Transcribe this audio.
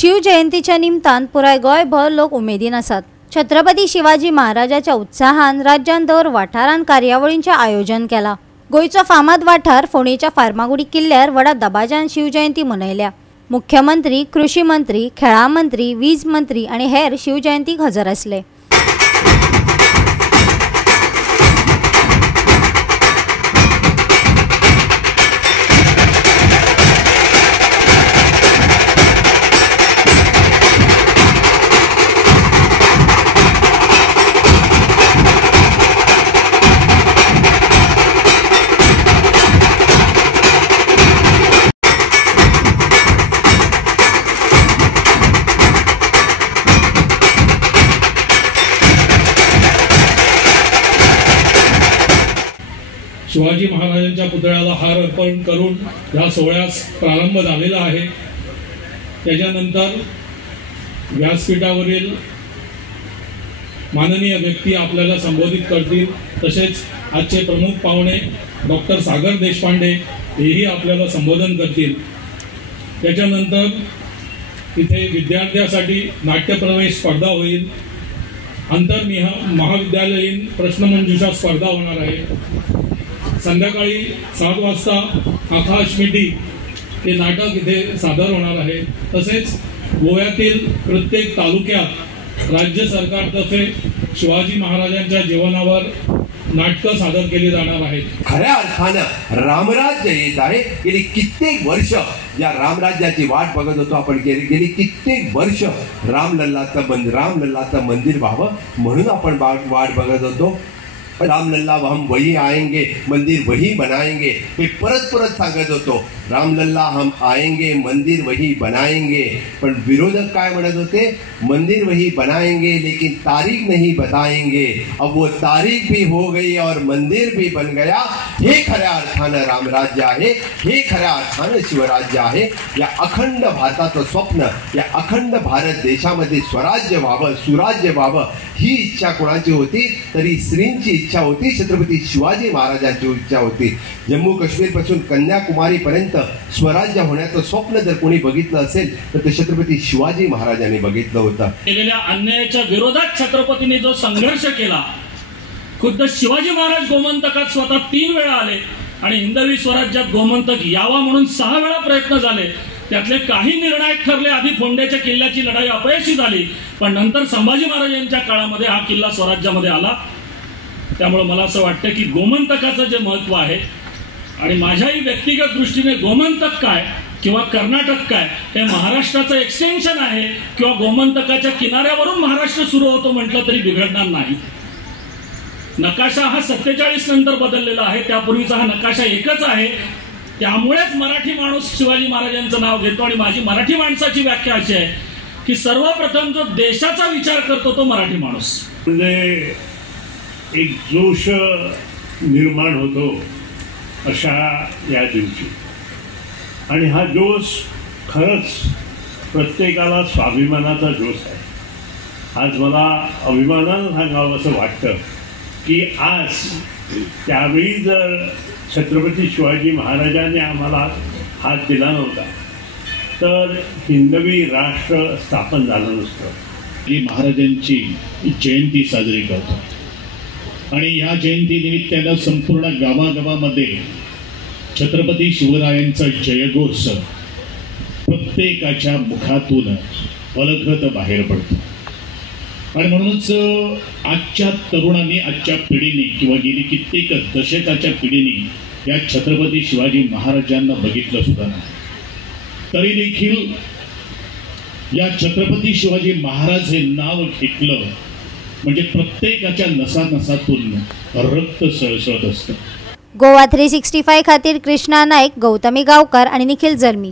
शिवजयंतीच्या निमतान पुराय गोंयभर लोक उमेदीन आसात। छत्रपती शिवाजी महाराजाच्या उत्साहान राज्यांदर वाठारांत कार्यावळींचे आयोजन केला। गोयचो फामाद वाठार फोंडेच्या फार्मागुडी किल्ल्यार व्हडा दबाज्यान शिवजयंती मनयल्या। मुख्यमंत्री, कृषी मंत्री, खेळां मंत्री, वीज मंत्री आणि हेर शिवजयंतीक हजर आसले। शिवाजी महाराजांच्या पुतळ्याला हार अर्पण करून या सोहळ्यास प्रारंभ झालेला आहे। त्याच्यानंतर व्यासपीठावरील माननीय व्यक्ती आपल्याला संबोधित करतील। तसेच आजचे प्रमुख पाहुणे डॉक्टर सागर देशपांडे हेही आपल्याला संबोधन करतील। त्याच्यानंतर इथे विद्यार्थ्यांसाठी नाट्य प्रवेश स्पर्धा होईल। आंतर महाविद्यालयीन प्रश्नमंजुषा स्पर्धा होणार आहे। संध्याकाळी 7 वाजता आकाश मिठी हे नाटक इथे सादर होणार आहे। तसेच गोव्यातील प्रत्येक तालुक्यात राज्य सरकारतर्फे शिवाजी महाराजांच्या जीवनावर नाटकं सादर केली जाणार आहेत। खऱ्या अर्थानं रामराज्य येत आहे। गेली कित्येक वर्ष या रामराज्याची वाट बघत होतो आपण। गेली कित्येक वर्ष रामलल्लाचं मंदिर व्हावं म्हणून आपण वाट बघत होतो। रामलल्ला हम वही आएंगे, मंदिर वही बनाएंगे, हे परत सांगत होतो। रामलल्ला हम आएंगे, मंदिर वही बनाएंगे। पण विरोधक काय म्हणत होते? मंदिर वही बनाएंगे लेकिन तारीख नहीं बताएंगे। अब वो तारीख भी हो गई और मंदिर भी बन गया। हे खऱ्या अर्थानं रामराज्य आहे, हे खऱ्या अर्थानं शिवराज्य आहे। या अखंड भारताचं स्वप्न, या अखंड भारत देशामध्ये स्वराज्य व्हावं, सुराज्य व्हावं ही इच्छा कोणाची होती? तरी श्रींची इच्छा होती, छत्रपती शिवाजी महाराजांची इच्छा होती। जम्मू काश्मीर पासून कन्याकुमारी पर्यंत स्वराज्य होण्याचं स्वप्न जर कोणी बघितलं असेल तर ते छत्रपती शिवाजी महाराजांनी बघितलं होतं। केलेल्या अन्यायाच्या विरोधात छत्रपतींनी जो संघर्ष केला, खुद्द शिवाजी महाराज गोमंतकात स्वतः 3 वेळा आले आणि हिंदवी स्वराज्यात गोमंतक यावा म्हणून 6 वेळा प्रयत्न झाले। त्यातले काही निर्णायक ठरले। आधी फोंड्याच्या किल्ल्याची लढाई अपयशी झाली, पण नंतर संभाजी महाराजांच्या काळामध्ये हा किल्ला स्वराज्यामध्ये आला। त्यामुळे मला असं वाटतं की गोमंतकाचं जे महत्त्व आहे आणि माझ्याही व्यक्तिगत दृष्टीने गोमंतक काय किंवा कर्नाटक काय हे महाराष्ट्राचं एक्सटेन्शन आहे, किंवा गोमंतकाच्या किनाऱ्यावरून महाराष्ट्र सुरू होतो म्हटलं तरी बिघडणार नाही। नकाशा हा 47 नंतर बदललेला आहे, त्यापूर्वीचा हा नकाशा एकच आहे। त्यामुळेच मराठी माणूस शिवाजी महाराजांचं नाव घेतो आणि माझी मराठी माणसाची व्याख्या अशी आहे की सर्वप्रथम जो देशाचा विचार करतो तो मराठी माणूस। म्हणजे एक जोश निर्माण होतो अशा या दिवशी, आणि हा जोश खरंच प्रत्येकाला स्वाभिमानाचा जोश आहे। आज मला अभिमानानं सांगावं असं वाटतं की आज त्यावेळी जर छत्रपती शिवाजी महाराजांनी आम्हाला हात दिला नव्हता तर हिंदवी राष्ट्र स्थापन झालं नसतं। ही महाराजांची जयंती साजरी करतो आणि या जयंती निमित्तानं संपूर्ण गावागावामध्ये छत्रपती शिवरायांचा जयघोष प्रत्येकाच्या मुखातून अलगद बाहेर पडतो। आणि म्हणूनच आजच्या तरुणांनी, आजच्या पिढीने किंवा गेली कित्येक दशकाच्या पिढीने या छत्रपती शिवाजी महाराजांना बघितलं सुद्धा नाही, तरी देखील या छत्रपती शिवाजी महाराज हे नाव घेतलं म्हणजे प्रत्येकाच्या नसानसातून रक्त सळसळत असतं। गोवा 365 खातीर कृष्णा नाईक, गौतमी गावकर आणि निखिल जर्मी।